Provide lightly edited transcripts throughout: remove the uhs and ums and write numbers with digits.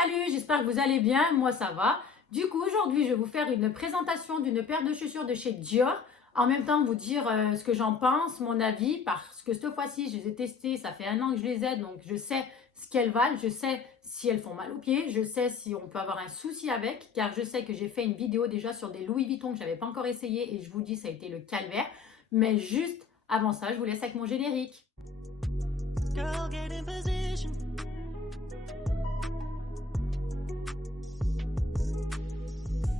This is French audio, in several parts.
Salut, j'espère que vous allez bien, moi ça va. Du coup, aujourd'hui, je vais vous faire une présentation d'une paire de chaussures de chez Dior. En même temps, vous dire ce que j'en pense, mon avis, parce que cette fois-ci, je les ai testées, ça fait 1 an que je les ai, donc je sais ce qu'elles valent, je sais si elles font mal aux pieds, je sais si on peut avoir un souci avec, car je sais que j'ai fait une vidéo déjà sur des Louis Vuitton que je n'avais pas encore essayé, et je vous dis, ça a été le calvaire. Mais juste avant ça, je vous laisse avec mon générique. Girl, get in position.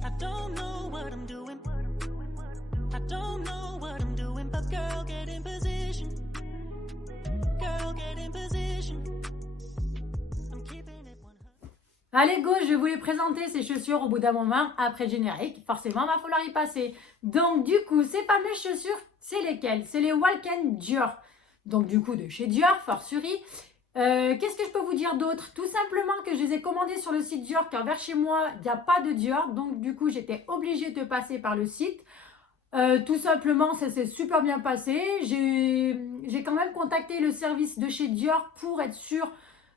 I don't know what I'm doing. I don't know what I'm doing, but girl, get in position. Girl, get in position. I'm keeping it 100. Allez, go, je vais vous les présenter ces chaussures au bout d'un moment après le générique. Forcément, il va falloir y passer. Donc, du coup, ces fameuses chaussures, c'est lesquelles? C'est les Walken Dior. Donc, du coup, de chez Dior, forcerie. Qu'est-ce que je peux vous dire d'autre? Tout simplement que je les ai commandés sur le site Dior, car vers chez moi, il n'y a pas de Dior. Donc, du coup, j'étais obligée de passer par le site. Tout simplement, ça s'est super bien passé. J'ai quand même contacté le service de chez Dior pour être sûre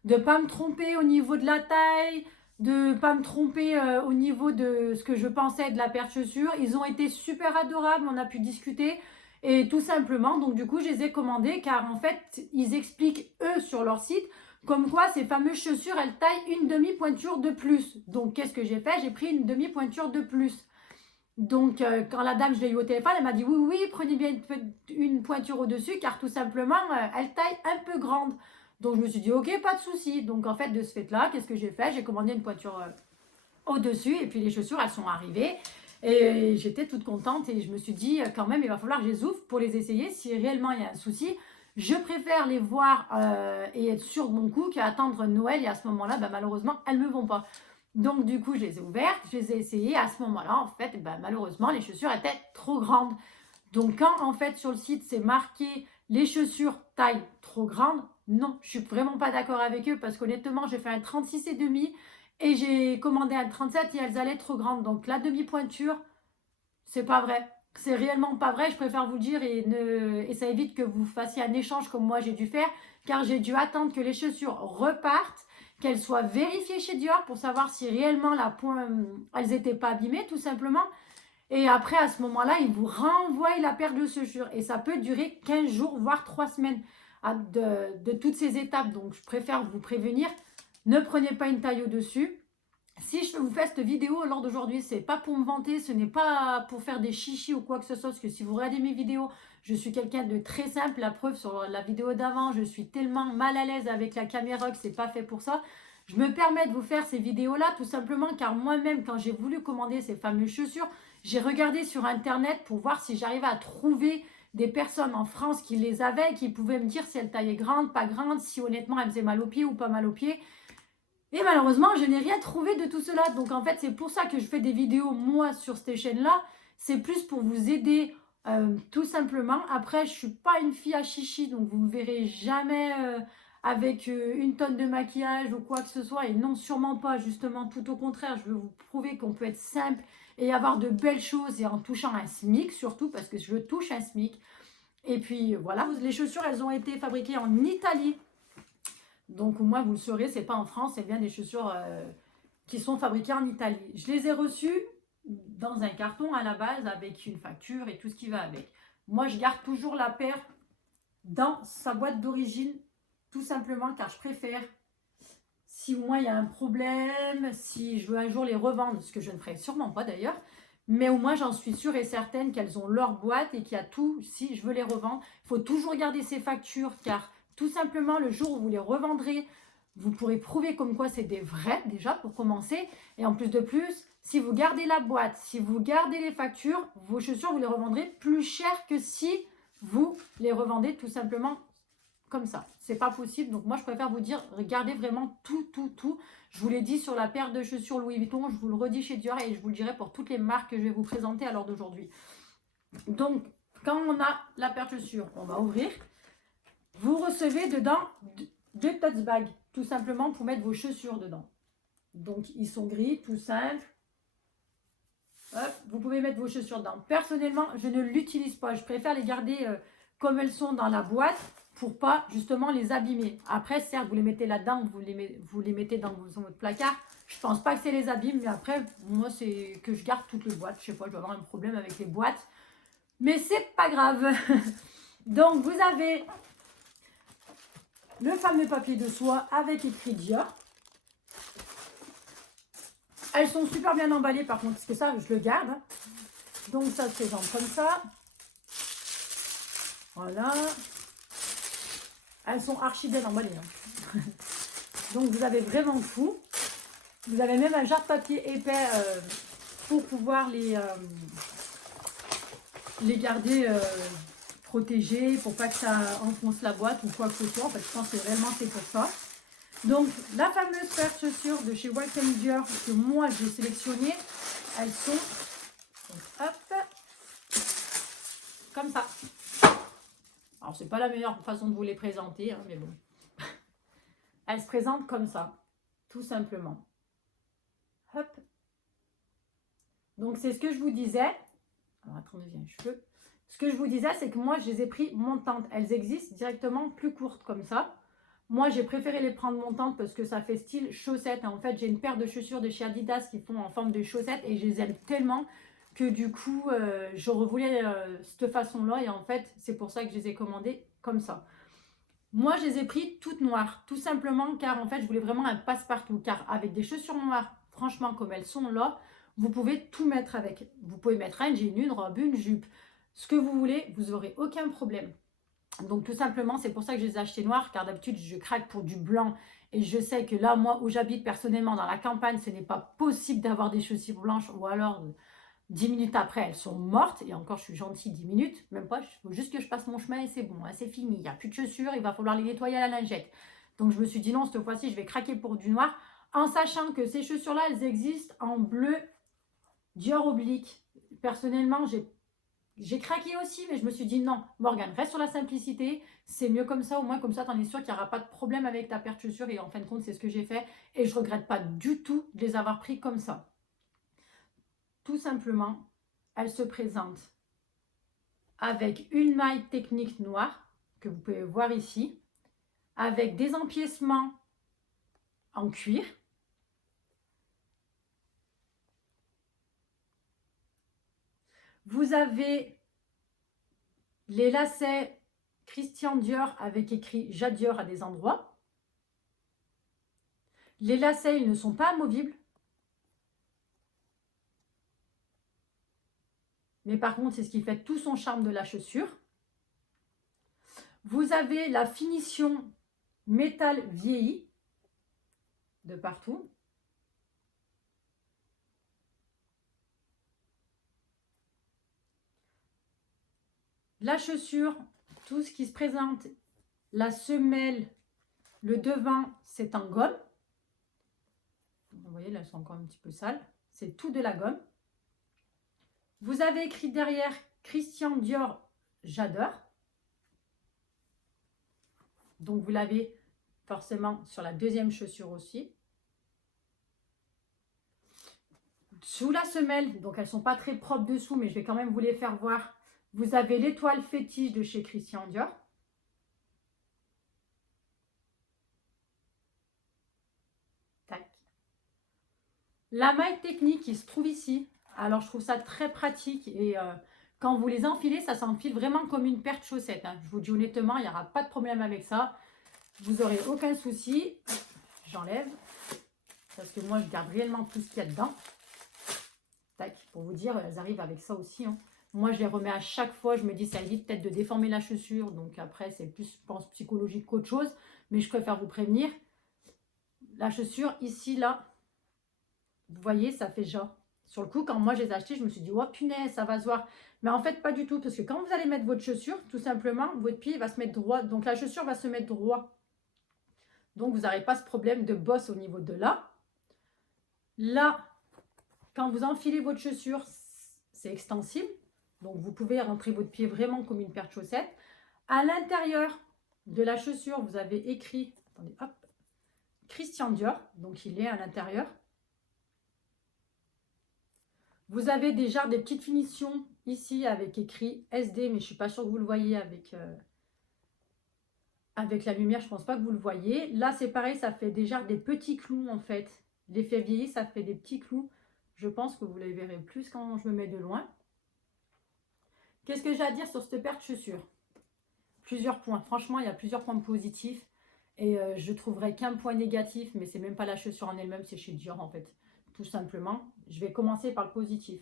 de ne pas me tromper au niveau de la taille, de ne pas me tromper au niveau de ce que je pensais de la paire de chaussures. Ils ont été super adorables, on a pu discuter. Et tout simplement, donc du coup, je les ai commandés car en fait, ils expliquent eux sur leur site comme quoi ces fameuses chaussures, elles taillent une demi-pointure de plus. Donc, qu'est-ce que j'ai fait? J'ai pris une demi-pointure de plus. Donc, quand la dame, je l'ai eu au téléphone, elle m'a dit oui, oui, prenez bien une pointure au-dessus car tout simplement, elle taille un peu grande. Donc, je me suis dit ok, pas de souci. Donc, en fait, de ce fait-là, qu'est-ce que j'ai fait? J'ai commandé une pointure au-dessus et puis les chaussures, elles sont arrivées. Et j'étais toute contente et je me suis dit quand même il va falloir que je les ouvre pour les essayer si réellement il y a un souci. Je préfère les voir et être sûre de mon coup qu'à attendre Noël et à ce moment-là, malheureusement, elles ne me vont pas. Donc du coup, je les ai ouvertes, je les ai essayées. À ce moment-là, en fait, malheureusement, les chaussures étaient trop grandes. Donc quand en fait sur le site c'est marqué les chaussures taille trop grande, non, je suis vraiment pas d'accord avec eux parce qu'honnêtement, j'ai fait un 36 et demi. Et j'ai commandé un 37 et elles allaient trop grandes. Donc la demi-pointure, c'est pas vrai. C'est réellement pas vrai, je préfère vous le dire et ça évite que vous fassiez un échange comme moi j'ai dû faire car j'ai dû attendre que les chaussures repartent, qu'elles soient vérifiées chez Dior pour savoir si réellement elles n'étaient pas abîmées tout simplement. Et après à ce moment-là, ils vous renvoient la paire de chaussures et ça peut durer 15 jours voire 3 semaines de toutes ces étapes. Donc je préfère vous prévenir. Ne prenez pas une taille au-dessus. Si je vous fais cette vidéo lors d'aujourd'hui, c'est pas pour me vanter, ce n'est pas pour faire des chichis ou quoi que ce soit, parce que si vous regardez mes vidéos, je suis quelqu'un de très simple. La preuve sur la vidéo d'avant, je suis tellement mal à l'aise avec la caméra que c'est pas fait pour ça. Je me permets de vous faire ces vidéos-là tout simplement car moi-même, quand j'ai voulu commander ces fameuses chaussures, j'ai regardé sur internet pour voir si j'arrivais à trouver des personnes en France qui les avaient, qui pouvaient me dire si elles taillaient grande, pas grande, si honnêtement elles faisaient mal aux pieds ou pas mal aux pieds. Et malheureusement, je n'ai rien trouvé de tout cela. Donc en fait, c'est pour ça que je fais des vidéos, moi, sur cette chaîne-là. C'est plus pour vous aider, tout simplement. Après, je ne suis pas une fille à chichi, donc vous ne me verrez jamais avec une tonne de maquillage ou quoi que ce soit. Et non, sûrement pas, justement, tout au contraire. Je veux vous prouver qu'on peut être simple et avoir de belles choses et en touchant un SMIC, surtout, parce que je touche un SMIC. Et puis, voilà, les chaussures, elles ont été fabriquées en Italie. Donc au moins vous le saurez, c'est pas en France, c'est bien des chaussures qui sont fabriquées en Italie. Je les ai reçues dans un carton à la base avec une facture et tout ce qui va avec. Moi je garde toujours la paire dans sa boîte d'origine, tout simplement car je préfère, si au moins il y a un problème, si je veux un jour les revendre, ce que je ne ferai sûrement pas d'ailleurs, mais au moins j'en suis sûre et certaine qu'elles ont leur boîte et qu'il y a tout. Si je veux les revendre, il faut toujours garder ces factures car tout simplement, le jour où vous les revendrez, vous pourrez prouver comme quoi c'est des vrais, déjà, pour commencer. Et en plus de plus, si vous gardez la boîte, si vous gardez les factures, vos chaussures, vous les revendrez plus cher que si vous les revendez tout simplement comme ça. C'est pas possible. Donc moi, je préfère vous dire, regardez vraiment tout, tout, tout. Je vous l'ai dit sur la paire de chaussures Louis Vuitton, je vous le redis chez Dior et je vous le dirai pour toutes les marques que je vais vous présenter à l'heure d'aujourd'hui. Donc, quand on a la paire de chaussures, on va ouvrir. Vous recevez dedans 2 tote bags, tout simplement pour mettre vos chaussures dedans. Donc, ils sont gris, tout simple. Hop, vous pouvez mettre vos chaussures dedans. Personnellement, je ne l'utilise pas. Je préfère les garder comme elles sont dans la boîte. pour pas justement les abîmer. Après, certes, vous les mettez là-dedans, vous les mettez dans votre placard. Je pense pas que c'est les abîmes, mais après, moi, c'est que je garde toutes les boîtes. Je sais pas, je dois avoir un problème avec les boîtes. Mais c'est pas grave. Donc, vous avez le fameux papier de soie avec écrit Dior. Elles sont super bien emballées par contre, parce que ça, je le garde. Donc, ça se présente comme ça. Voilà. Elles sont archi bien emballées. Hein. Donc, vous avez vraiment tout. Vous avez même un genre de papier épais pour pouvoir les garder protégés, pour pas que ça enfonce la boîte ou quoi que ce soit. En fait, je pense que réellement c'est pour ça. Donc, la fameuse paire de chaussures de chez Walk & Dior que moi j'ai sélectionnées, elles sont donc, hop, comme ça. Alors, c'est pas la meilleure façon de vous les présenter, hein, mais bon. Elles se présentent comme ça, tout simplement. Hop. Donc, c'est ce que je vous disais. Alors, attendez, viens, cheveux. Ce que je vous disais, c'est que moi, je les ai pris montantes. Elles existent directement plus courtes comme ça. Moi, j'ai préféré les prendre montantes parce que ça fait style chaussettes. En fait, j'ai une paire de chaussures de chez Adidas qui font en forme de chaussettes et je les aime tellement que du coup, j'aurais voulu cette façon-là. Et en fait, c'est pour ça que je les ai commandées comme ça. Moi, je les ai pris toutes noires, tout simplement car en fait, je voulais vraiment un passe-partout. Car avec des chaussures noires, franchement, comme elles sont là, vous pouvez tout mettre avec. Vous pouvez mettre un jean, une robe, une jupe, ce que vous voulez, vous n'aurez aucun problème. Donc tout simplement, c'est pour ça que je les ai achetées noires, car d'habitude, je craque pour du blanc. Et je sais que là, moi, où j'habite personnellement, dans la campagne, ce n'est pas possible d'avoir des chaussures blanches ou alors 10 minutes après, elles sont mortes. Et encore, je suis gentille, 10 minutes, même pas. Il faut juste que je passe mon chemin et c'est bon, hein, c'est fini. Il n'y a plus de chaussures, il va falloir les nettoyer à la lingette. Donc, je me suis dit non, cette fois-ci, je vais craquer pour du noir. En sachant que ces chaussures-là, elles existent en bleu Dior oblique. Personnellement, j'ai craqué aussi, mais je me suis dit non, Morgane, reste sur la simplicité. C'est mieux comme ça, au moins comme ça, tu en es sûr qu'il n'y aura pas de problème avec ta paire de chaussures. Et en fin de compte, c'est ce que j'ai fait. Et je ne regrette pas du tout de les avoir pris comme ça. Tout simplement, elle se présente avec une maille technique noire, que vous pouvez voir ici, avec des empiècements en cuir. Vous avez les lacets Christian Dior avec écrit J'adore à des endroits. Les lacets, ils ne sont pas amovibles. Mais par contre, c'est ce qui fait tout son charme de la chaussure. Vous avez la finition métal vieilli de partout. La chaussure, tout ce qui se présente, la semelle, le devant, c'est en gomme. Vous voyez, là, elles sont encore un petit peu sales. C'est tout de la gomme. Vous avez écrit derrière Christian Dior, j'adore. Donc, vous l'avez forcément sur la deuxième chaussure aussi. Sous la semelle, donc elles ne sont pas très propres dessous, mais je vais quand même vous les faire voir. Vous avez l'étoile fétiche de chez Christian Dior. Tac. La maille technique qui se trouve ici. Alors, je trouve ça très pratique et quand vous les enfilez, ça s'enfile vraiment comme une paire de chaussettes. Hein. Je vous dis honnêtement, il n'y aura pas de problème avec ça. Vous n'aurez aucun souci. J'enlève parce que moi, je garde réellement tout ce qu'il y a dedans. Tac, pour vous dire, elles arrivent avec ça aussi. Hein. Moi, je les remets à chaque fois. Je me dis, ça évite peut-être de déformer la chaussure. Donc après, c'est plus, je pense, psychologique qu'autre chose. Mais je préfère vous prévenir. La chaussure, ici, là, vous voyez, ça fait genre. Sur le coup, quand moi, je les ai achetés, je me suis dit, oh punaise, ça va se voir. Mais en fait, pas du tout. Parce que quand vous allez mettre votre chaussure, tout simplement, votre pied va se mettre droit. Donc, la chaussure va se mettre droit. Donc, vous n'aurez pas ce problème de bosse au niveau de là. Là, quand vous enfilez votre chaussure, c'est extensible. Donc, vous pouvez rentrer votre pied vraiment comme une paire de chaussettes. À l'intérieur de la chaussure, vous avez écrit, attendez, hop, Christian Dior. Donc, il est à l'intérieur. Vous avez déjà des petites finitions ici avec écrit SD, mais je ne suis pas sûre que vous le voyez avec Avec la lumière, je pense pas que vous le voyez. Là, c'est pareil, ça fait déjà des petits clous en fait. L'effet vieilli, ça fait des petits clous. Je pense que vous les verrez plus quand je me mets de loin. Qu'est-ce que j'ai à dire sur cette paire de chaussures? Plusieurs points. Franchement, il y a plusieurs points positifs. Et je trouverai qu'un point négatif, mais c'est même pas la chaussure en elle-même, c'est chez Dior en fait. Tout simplement. Je vais commencer par le positif.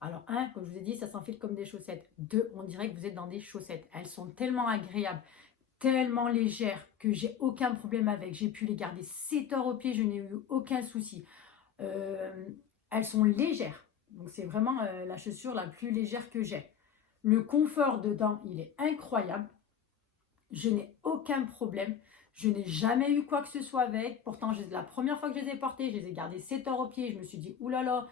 Alors, un, comme je vous ai dit, ça s'enfile comme des chaussettes. Deux, on dirait que vous êtes dans des chaussettes. Elles sont tellement agréables, tellement légères que j'ai aucun problème avec. J'ai pu les garder 7 heures au pied, je n'ai eu aucun souci. Elles sont légères. Donc, c'est vraiment la chaussure la plus légère que j'ai. Le confort dedans, il est incroyable. Je n'ai aucun problème. Je n'ai jamais eu quoi que ce soit avec. Pourtant, la première fois que je les ai portées, je les ai gardées 7 heures au pied. Je me suis dit, oulala,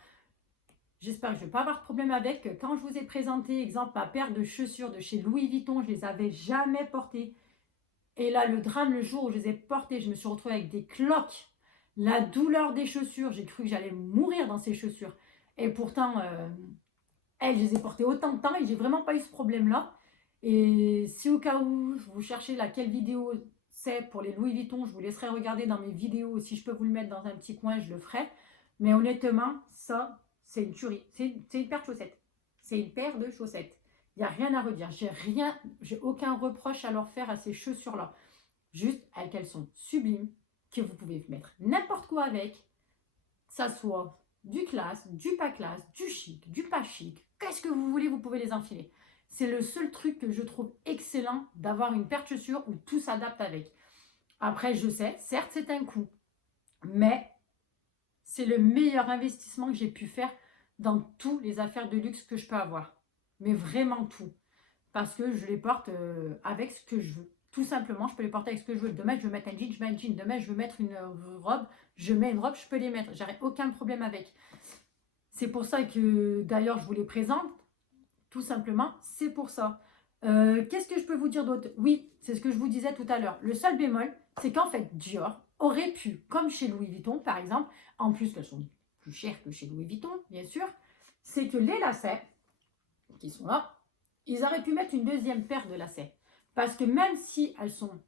j'espère que je ne vais pas avoir de problème avec. Quand je vous ai présenté, exemple, ma paire de chaussures de chez Louis Vuitton, je ne les avais jamais portées. Et là, le drame, le jour où je les ai portées, je me suis retrouvée avec des cloques. La douleur des chaussures, j'ai cru que j'allais mourir dans ces chaussures. Et pourtant, je les ai portées autant de temps et j'ai vraiment pas eu ce problème-là. Et si au cas où vous cherchez laquelle vidéo c'est pour les Louis Vuitton, je vous laisserai regarder dans mes vidéos. Si je peux vous le mettre dans un petit coin, je le ferai. Mais honnêtement, ça, c'est une tuerie. C'est une paire de chaussettes. C'est une paire de chaussettes. Il n'y a rien à redire. J'ai aucun reproche à leur faire à ces chaussures-là. Juste qu'elles sont sublimes, que vous pouvez mettre n'importe quoi avec, que ça soit du classe, du pas classe, du chic, du pas chic. Qu'est-ce que vous voulez, vous pouvez les enfiler. C'est le seul truc que je trouve excellent d'avoir une paire de chaussures où tout s'adapte avec. Après, je sais, certes, c'est un coût, mais c'est le meilleur investissement que j'ai pu faire dans toutes les affaires de luxe que je peux avoir. Mais vraiment tout. Parce que je les porte avec ce que je veux. Tout simplement, je peux les porter avec ce que je veux. Demain, je veux mettre un jean, je mets un jean. Demain, je veux mettre une robe, je mets une robe, je peux les mettre. J'aurai aucun problème avec. C'est pour ça que, d'ailleurs, je vous les présente. Tout simplement, c'est pour ça. Qu'est-ce que je peux vous dire d'autre? Oui, c'est ce que je vous disais tout à l'heure. Le seul bémol, c'est qu'en fait, Dior aurait pu, comme chez Louis Vuitton, par exemple, en plus qu'elles sont plus chères que chez Louis Vuitton, bien sûr, c'est que les lacets qui sont là, ils auraient pu mettre une deuxième paire de lacets. Parce que même si elles sont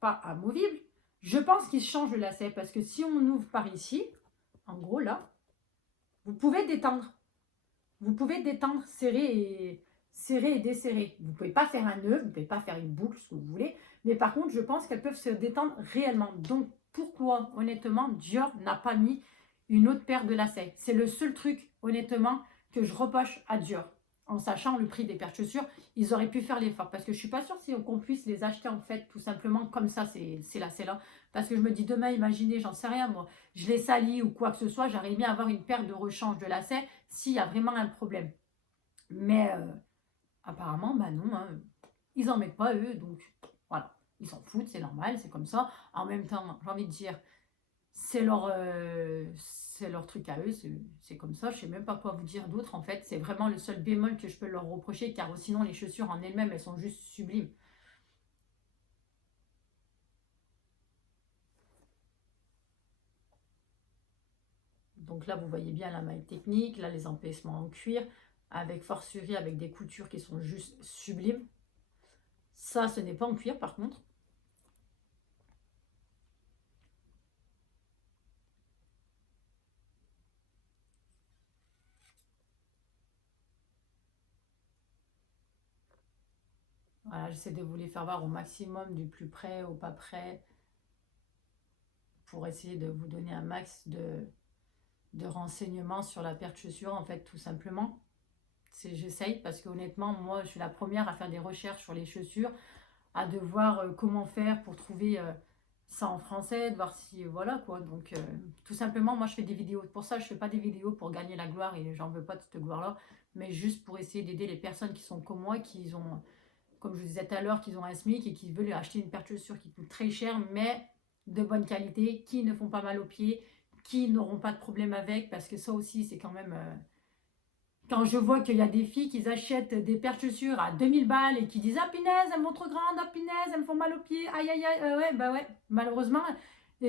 pas amovibles, je pense qu'ils changent le lacet. Parce que si on ouvre par ici, en gros là, vous pouvez détendre. Vous pouvez détendre, serrer et desserrer. Vous ne pouvez pas faire un nœud, vous ne pouvez pas faire une boucle, ce que vous voulez. Mais par contre, je pense qu'elles peuvent se détendre réellement. Donc, pourquoi, honnêtement, Dior n'a pas mis une autre paire de lacets? C'est le seul truc, honnêtement, que je reproche à Dior. En sachant le prix des paires de chaussures, ils auraient pu faire l'effort. Parce que je ne suis pas sûre qu'on puisse les acheter, en fait, tout simplement comme ça, ces lacets-là. Parce que je me dis, demain, imaginez, j'en sais rien, moi, je les salis ou quoi que ce soit, j'aurais aimé avoir une paire de rechange de lacets s'il y a vraiment un problème. Mais apparemment, bah non, hein, ils n'en mettent pas eux, donc voilà, ils s'en foutent, c'est normal, c'est comme ça. En même temps, j'ai envie de dire, c'est leur truc à eux, c'est comme ça, je sais même pas quoi vous dire d'autre en fait. C'est vraiment le seul bémol que je peux leur reprocher, car sinon les chaussures en elles-mêmes, elles sont juste sublimes. Donc là, vous voyez bien la maille technique, là les emplacements en cuir, avec forcerie, avec des coutures qui sont juste sublimes. Ça, ce n'est pas en cuir par contre. Voilà, j'essaie de vous les faire voir au maximum, du plus près au pas près, pour essayer de vous donner un max de renseignements sur la paire de chaussures, en fait, tout simplement. J'essaye parce que honnêtement, moi, je suis la première à faire des recherches sur les chaussures, à devoir comment faire pour trouver ça en français, de voir si, voilà quoi. Donc, tout simplement, moi, je fais des vidéos. Pour ça, je ne fais pas des vidéos pour gagner la gloire et j'en veux pas de cette gloire-là, mais juste pour essayer d'aider les personnes qui sont comme moi, qui ont, comme je vous disais tout à l'heure, qui ont un SMIC et qui veulent acheter une paire de chaussures qui coûte très cher, mais de bonne qualité, qui ne font pas mal aux pieds, qui n'auront pas de problème avec, parce que ça aussi, c'est quand même... quand je vois qu'il y a des filles qui achètent des paires de chaussures à 2000 balles et qui disent « Ah, punaise, elles me font trop grandes, ah, punaise, elles me font mal aux pieds, aïe, aïe, aïe. » Ouais, bah ouais, malheureusement,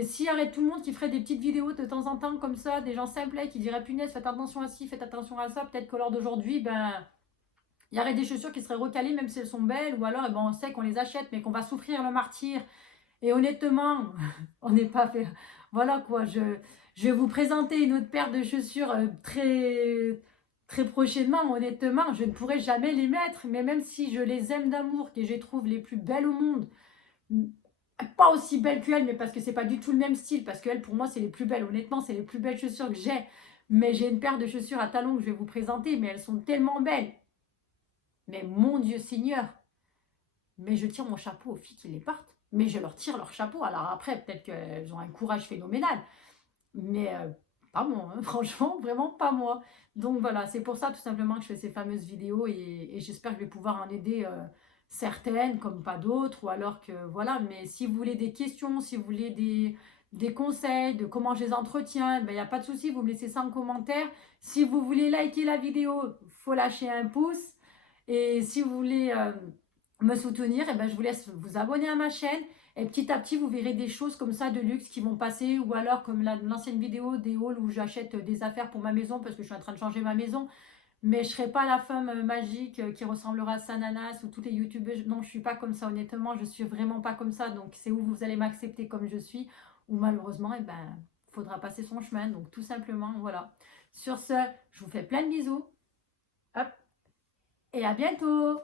s'il y aurait tout le monde qui ferait des petites vidéos de temps en temps comme ça, des gens simples qui diraient « Punaise, faites attention à ci, faites attention à ça », peut-être que lors d'aujourd'hui, ben, Il y aurait des chaussures qui seraient recalées même si elles sont belles, ou alors eh ben, on sait qu'on les achète mais qu'on va souffrir le martyre. Et honnêtement, on n'est pas fait. Voilà quoi, je vais vous présenter une autre paire de chaussures très, très prochainement. Honnêtement, je ne pourrai jamais les mettre, mais même si je les aime d'amour, que je les trouve les plus belles au monde, pas aussi belles qu'elles, mais parce que c'est pas du tout le même style, parce qu'elles, pour moi, c'est les plus belles. Honnêtement, c'est les plus belles chaussures que j'ai. Mais j'ai une paire de chaussures à talons que je vais vous présenter, mais elles sont tellement belles. Mais mon Dieu Seigneur, mais je tire mon chapeau aux filles qui les portent. Mais je leur tire leur chapeau. Alors après, peut-être qu'elles ont un courage phénoménal. Mais pas moi, hein. Franchement, vraiment pas moi. Donc voilà, c'est pour ça tout simplement que je fais ces fameuses vidéos et j'espère que je vais pouvoir en aider certaines comme pas d'autres. Ou alors que voilà, mais si vous voulez des questions, si vous voulez des conseils de comment je les entretiens, il n'y a pas de souci, vous me laissez ça en commentaire. Si vous voulez liker la vidéo, il faut lâcher un pouce. Et si vous voulez me soutenir, je vous laisse vous abonner à ma chaîne. Et petit à petit, vous verrez des choses comme ça de luxe qui vont passer. Ou alors, comme l'ancienne vidéo des hauls où j'achète des affaires pour ma maison parce que je suis en train de changer ma maison. Mais je ne serai pas la femme magique qui ressemblera à Sananas ou toutes les youtubeuses. Non, je ne suis pas comme ça, honnêtement. Je ne suis vraiment pas comme ça. Donc, c'est où vous allez m'accepter comme je suis. Ou malheureusement, il faudra passer son chemin. Donc, tout simplement, voilà. Sur ce, je vous fais plein de bisous. Hop. Et à bientôt.